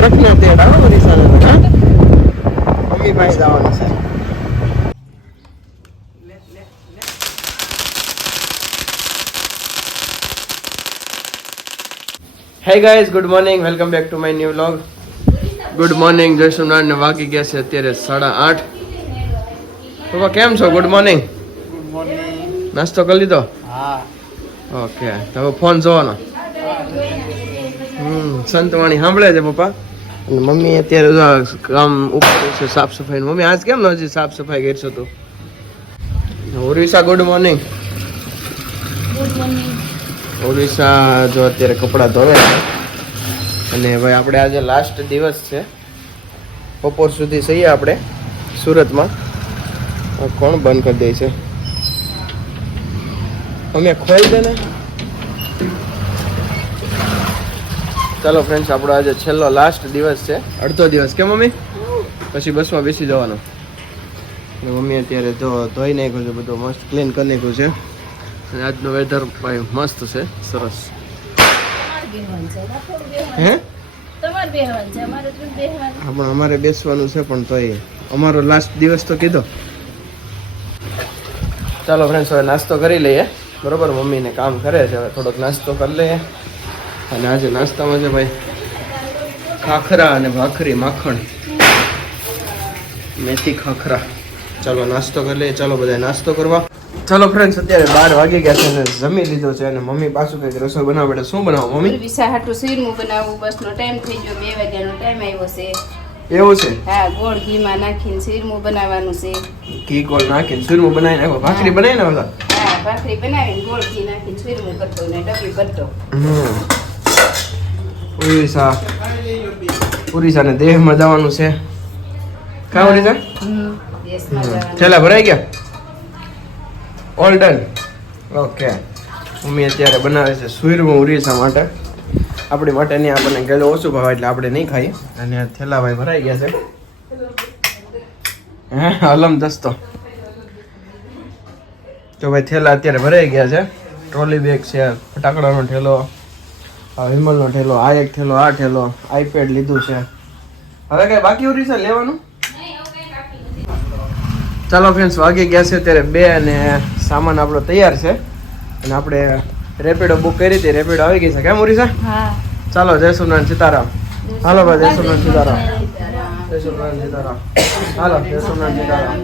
હરખના તેડ હા મમ્મી પાસે જવાનું છે. Hey guys good morning welcome back to my new vlog good morning Jai Somnath ને વાગી ગયા છે અત્યારે સાડા આઠ. પપ્પા કેમ છો? ગુડ મોર્નિંગ નાસ્તો કરી લીધો? હા. ઓકે તો ફોન જોવાનો. હમ સંતવાણી સાંભળે છે પપ્પા? અને મમ્મી અત્યારે જો આ કામ ઉપર છે સાફ સફાઈ મમ્મી આજ કેમ ન હજી સાફ સફાઈ કરશો તો? ઓરિસા ગુડ મોર્નિંગ ઓરિસા જો અત્યારે કપડાં ધોવે છે. અને ભાઈ આપણે આજે લાસ્ટ દિવસ છે. બપોર સુધી સહીએ આપણે સુરતમાં. કોણ બંધ કરી દે છે? અમે ખોઈ દે ને? ચાલો ફ્રેન્ડ્સ આપણો આજે છેલ્લો લાસ્ટ દિવસ છે. અડધો દિવસ. કે મમ્મી? પછી બસમાં બેસી જવાનો. અને મમ્મી અત્યારે તો ધોઈ નાખ્યું છે બધું મસ્ત ક્લીન કરી નાખ્યું છે. અને આજનું વેધર ભાઈ મસ્ત છે સરસ. હા? પણ અમારે બેસવાનું છે પણ તોય. અમારો લાસ્ટ દિવસ તો કીધો. ચાલો ફ્રેન્ડ્સ હવે નાસ્તો કરી લઈએ. બરોબર મમ્મીને કામ કરે છે હવે થોડોક નાસ્તો કરી લઈએ. અને આજે નાસ્તામાં છે ભાઈ ખાખરા અને ભાખરી માખણ. મેથી ખાખરા. ચાલો નાસ્તો કરી લઈએ. ચાલો બધા નાસ્તો કરવા. ચાલો ફ્રેન્ડ્સ અત્યારે બાર વાગી ગયા છે અને જમી લીધો છે અને મમ્મી પાછું કંઈક રસોઈ બનાવવા માટે શું બનાવો મમ્મી? વિસા હાટું શીરનું બનાવવું બસનો ટાઈમ થઈ ગયો. બે વાગ્યાનો ટાઈમ આવ્યો છે. એવું છે? હા ગોળ ઘીમાં નાખીને શીરમું બનાવવાનું છે. ઘી ગોળ નાખીને સુરમું બનાવી નાખો. ભાખરી બનાવી ને હા ભાખરી બનાવીને ગોળ ઘી નાખીને શીરનું કરતો ને ડબ્બી કરતો. હમ. ઉડીસા. ઉડીસાને દેહમાં જવાનું છે. કા દેશમાં થેલા ભરાઈ ગયા? ઓલ ડન ઓકે મમ્મી અત્યારે બનાવે છે સુરમું ઉડીસા માટે. આપણી માટે નહીં, આપણને ગયેલો ઓછું ભાવે એટલે આપણે નહીં ખાઈએ. અને થેલા ભાઈ ભરાઈ ગયા છે. હે અલમ દસ્તો. તો ભાઈ થેલા અત્યારે ભરાઈ ગયા છે. ટ્રોલી બેગ છે, ફટાકડાનો ઠેલો. આ વિમલનો ઠેલો આ એક ઠેલો આ ઠેલો આઈપેડ લીધું છે. હવે કઈ બાકી ઉરી છે લેવાનું? ચાલો ફ્રેન્ડ્સ વાગી ગયા છે ત્યારે બે અને સામાન આપણો તૈયાર છે. અને આપણે રેપિડો બુક કરી હતી રેપિડો આવી ગઈ છે. કેમ ઉરી છે? ચાલો જય સોમનાથ સીતારામ. હાલો ભાઈ જય સોમનાથ સીતારામ. જય સોમનાથ સીતારામ. હાલો જય સોમનાથ સીતારામ.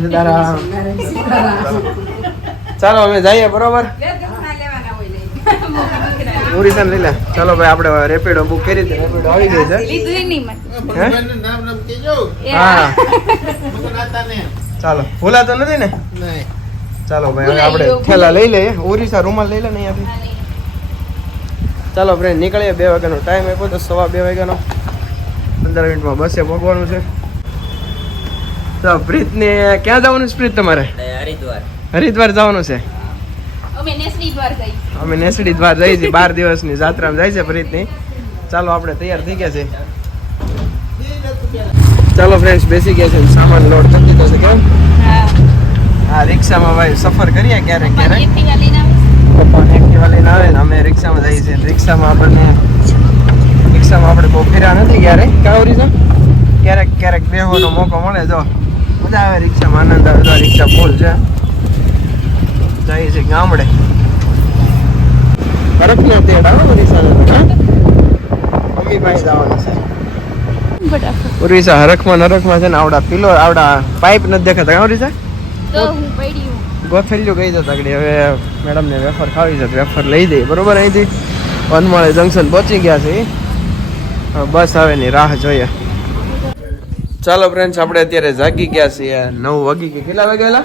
સીતારામ. ચાલો અમે જઈએ બરોબર? ઉડીસા લઈ લે. ચાલો ભાઈ આપણે રેપિડો બુક કરી હતી રેપિડો આવી ગઈ છે. લીધું નહીં હે હા. ચાલો ભૂલાતો નથી ને? ચાલો ભાઈ હવે આપણે થેલા લઈ લઈએ. ઓરિસા રૂમાલ લઈ લે ને અહીંયાથી ચાલો ફ્રેન્ડ નીકળીએ. બે વાગ્યાનો ટાઈમ આપ્યો તો સવા બે વાગ્યાનો. પંદર મિનિટમાં બસે પહોંચવાનું છે. તો પ્રીતને ક્યાં જવાનું છે પ્રીત તમારે? હરિદ્વાર. હરિદ્વાર જવાનું છે. અમે નેસડી દ્વાર ગઈ. અમે નેસડી દ્વાર જઈએ છીએ બાર દિવસની જાત્રામાં જાય છે પ્રીતની ચાલો આપણે તૈયાર થઈ ગયા છે ચાલો ફ્રેન્ડ્સ બેસી ગયા છે સામાન લોડ કરી દીધો છે કેમ? હા. રિક્ષામાં ભાઈ સફર કરીએ ક્યારેક ક્યારેક. લઈને એક્ટિવા લઈને આવે ને અમે રિક્ષામાં જઈએ છીએ. રિક્ષામાં આપણને રિક્ષામાં આપણે બહુ ફેર્યા નથી ક્યારેક. કાવરી છે? ક્યારેક ક્યારેક બેહવાનો મોકો મળે જો. મજા આવે રિક્ષામાં આનંદ આવે. તો રિક્ષા ફૂલ છે. જઈએ છીએ ગામડે. હરખના તેડ આવો રિક્ષા મમ્મી પાસે જવાનું છે. ઉર્વિસા હરખમાં નરખમાં છે ને આવડા પિલો આવડા પાઇપ નથી દેખાતા છે તો હું પડી હું. ગોથેલ્યું કહી જતા કે હવે મેડમને વેફર ખાવી છે વેફર લઈ દઈએ બરોબર અહીંથી? અનમાળે જંકશન પહોંચી ગયા છે. બસ હવે બસ આવે ની રાહ જોઈએ. ચાલો ફ્રેન્ડ્સ આપણે અત્યારે જાગી ગયા છીએ. નવ વાગી ગયા કેટલા વાગેલા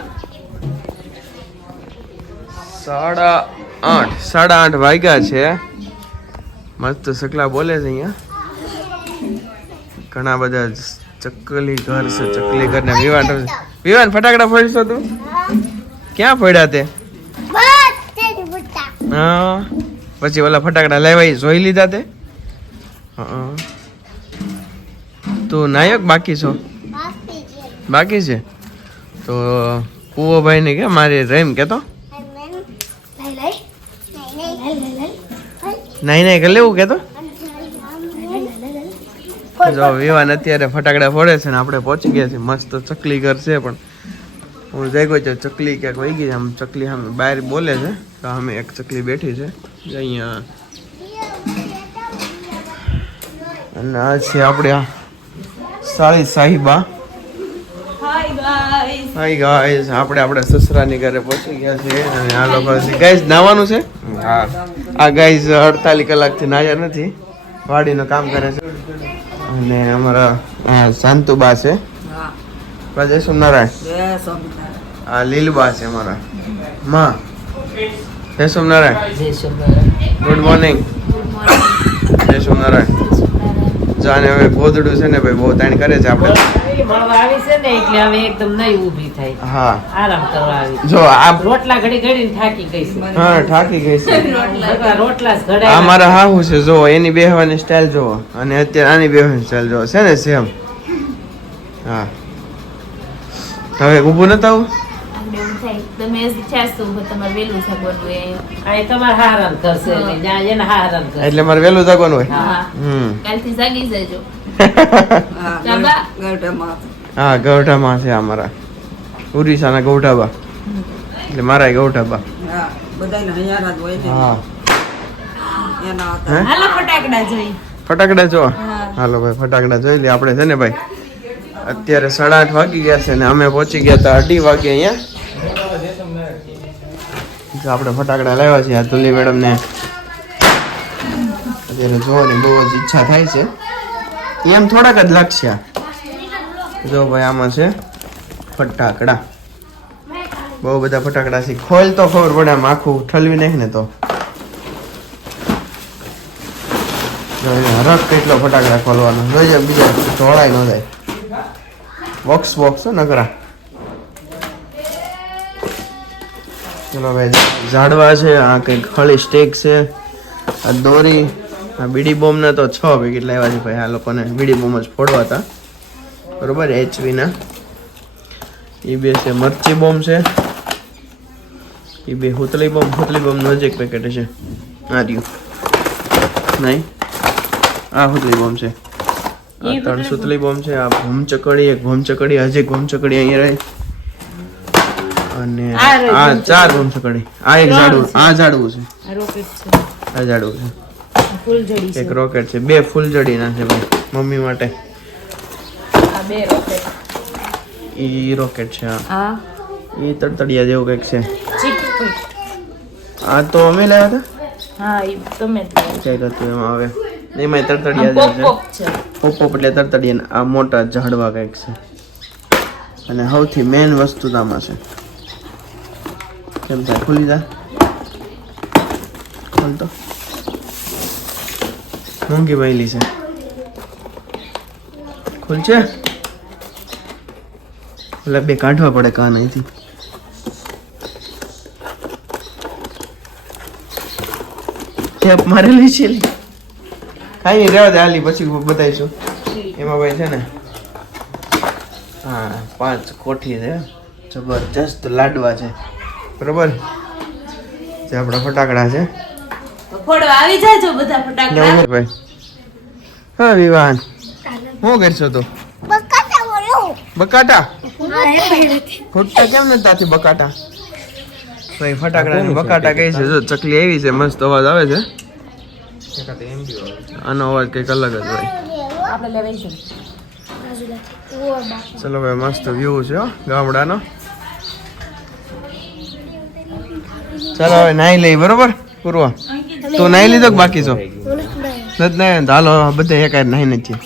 સાડા આઠ સાડા આઠ વાગ્યા છે. મસ્ત સકલા બોલે છે અહીંયા. ઘણા બધા ચકલી ઘર છે, ચકલી ઘર ને વિવાન વિવાન ફટાકડા ફોડશો તું? ક્યાં ફોડ્યા તે? હા. પછી ઓલા ફટાકડા લેવાય જોઈ લીધા તે? તું નાયક બાકી છો? બાકી છે? તો કુવો ભાઈ ને કે મારી રેમ કેતો? નાઈ નાઈ કરી લેવું કેતો જો વિવાન અત્યારે ફટાકડા ફોડે છે ને આપણે પહોંચી ગયા છીએ. મસ્ત ચકલી ઘર છે પણ. હું જઈ ગયો છું ચકલી ક્યાંક વહી ગઈ છે. આમ ચકલી આમ બહાર બોલે છે. તો અમે એક ચકલી બેઠી છે. અહીંયા. અને આ છે આપણે આ સાળી સાહિબા. હાય ગાઈસ આપણે આપણે સસરાની ઘરે પહોંચી ગયા છીએ. અને આ લોકો ગાઈસ નાવાનું છે? હા. આ ગાઈઝ અડતાલીસ કલાકથી નાયા નથી. વાડીનું કામ કરે છે. અને અમારા શાંતુબા છે. બા જય સોમનારાયણ આ લીલબા છે અમારા. માં? જય સોમનારાયણ ગુડ મોર્નિંગ જય સોમનારાયણ જાને હવે ભોદડું છે ને ભાઈ બહુ તાણ કરે છે આપણે. આવી છે ને એટલે હવે એકદમ નહીં ઊભી થાય. હા. આરામ કરવા આવી. જો આ રોટલા ઘડી ઘડીને થાકી ગઈ છે. હા થાકી ગઈ છે. રોટલા ઘડાય આ મારા મારા હાહુ છે જો એની બેહવાની સ્ટાઇલ જો. અને અત્યારે આની બેહવાની સ્ટાઇલ જો. છે ને સેમ હા. હવે ઊભું નતા આવું? તમે ઈચ્છાશો કે તમારે વહેલું જવાનું એ આ તમારે હારામ કરશે એટલે જ્યાં એને હારામ કરશે. એટલે મારે વહેલું જાગવાનું હોય. હા. હમ. કાલથી જાગી જજો. હા ગૌઠામાં છે અમારા. ઉડીસાના ગૌઠાબા એટલે મારા ગૌઠાબા હા હે? ફટાકડા જોઈ. ફટાકડા જો. હાલો ભાઈ ફટાકડા જોઈ લે. આપણે છે ને ભાઈ અત્યારે સાડા આઠ વાગી ગયા છે ને અમે પહોંચી ગયા હતા અઢી વાગે અહીંયા. જો આપણે ફટાકડા લાવ્યા છીએ આ તુલી મેડમ ને અત્યારે જોવાની બહુ જ ઈચ્છા થાય છે. એમ થોડાક જ લાગશે. જો ભાઈ આમાં છે ફટાકડા. બહુ બધા ફટાકડા છે. ખોલ તો ખબર પડે આમ આખું ઠલવી નાખ ને તો. હરખ કેટલો ફટાકડા ખોલવાનો. જોઈએ બીજા ઢોળાય ન જાય. બોક્સ બોક્સ નકરા. ચલો ભાઈ ઝાડવા છે આ કંઈક ખળી સ્ટેક છે આ દોરી આ બીડી બોમ્બના તો છ પેકેટ લાવ્યા છે ભાઈ આ લોકોને બીડી બોમ્બ જ ફોડવા હતા. બરોબર એચવીના એ બે છે મરચી બોમ્બ છે. એ બે હુતલી બોમ્બ હુતલી બોમ્બનું નજીક પેકેટ છે. આ રહ્યું. નહીં આ હુતલી બોમ્બ છે. આ ત્રણ સુતલી બોમ્બ છે આ ભૂમચકડી એક ભૂમચકડી હજી એક ભૂમચકડી અહીંયા રહી. આ ચાર ચાર ભૂમચકડી આ એક ઝાડવું આ ઝાડવું છે. આ રોકેટ છે. આ ઝાડવું છે. એક રોકેટ છે. બે ફૂલઝડીના છે ભાઈ મમ્મી માટે. આ બે રોકેટ. ઈ રોકેટ છે આ ઈ તડતડિયા જેવું કંઈક છે. આ તો અમે લાવ્યા હતા? હા તમે હતું એમાં આવે. એમાં તડતડિયા જેવું છે. પોપ છે. પોપ પોપ એટલે તડતડિયા આ મોટા ઝાડવા કંઈક છે. અને સૌથી મેન વસ્તુ છે. કેમ થાય ખુલી જા ખોલ તો મોંઘી વાયલી છે ખુલ છે એટલે બે કાઢવા પડે કાન અહીંથી ટેપ મારેલી છે. કાંઈ નહીં રહેવા દે હાલી પછી બતાવીશું એમાં ભાઈ છે ને હા પાંચ કોઠી છે જબરજસ્ત લાડવા છે બરોબર? જે આપણા ફટાકડા છે. ફોડવા આવી જાજો બધા ફટાકડા. ભાઈ હા વિવાન. શું કરશો તો? બકાટા ફૂટતા કેમ નથી તાથી બકાટા? ભાઈ ફટાકડા ને બકાટા કઈ છે? જો ચકલી આવી છે મસ્ત અવાજ આવે છે. આનો અવાજ કંઈક અલગ જ હોય. આપણે ચલો ભાઈ મસ્ત વ્યૂ છે હો ગામડાનો. ચાલો હવે નાઈ લઈ બરોબર પૂર્વ તું નાઈ લીધો બાકી છો નથી બધા એક નાઈ નથી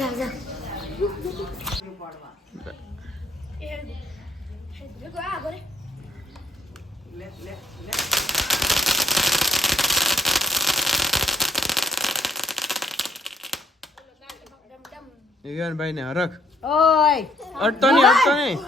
ભાઈ ને હરખ અટતો નહીં અટતો નહીં